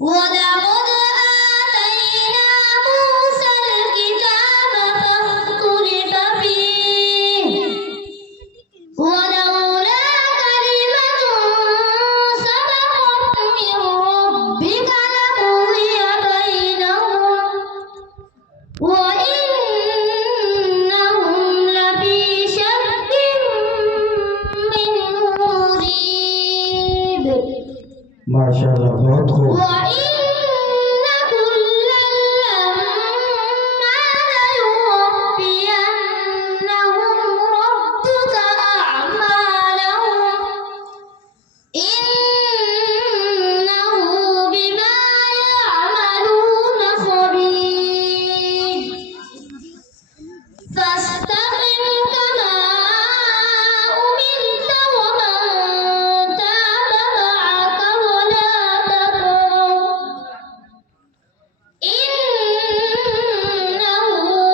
ولقد آتينا موسى الكتاب فاختلف فيه ولولا كلمة سبقت من ربك لقضي بينهم وإنهم لفي شك منه مريب ما شاء الله बहुत खूब وإن كلا لما ليوفينهم ربك أعمالهم إنه بما يعملون خبير فاستقم كما أمرت ومن تاب معك ولا تطغوا إنه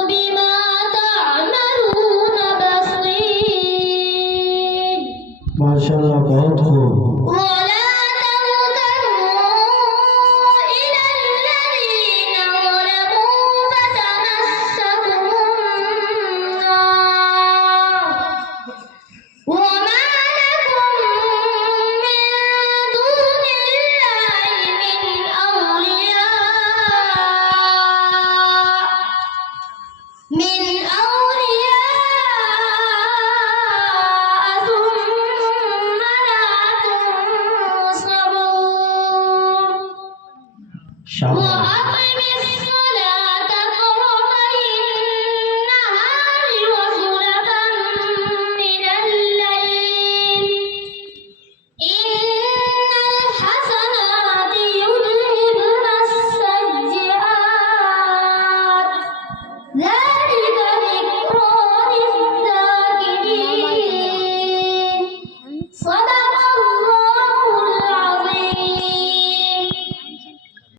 بما تعملون بصير ما شاء الله बहुत खूब ولا تركنوا إلى الذين ظلموا فتمسكم النار وما لكم من دون الله من أولياء ثم لا تنصرون शाबाश وأطيعوا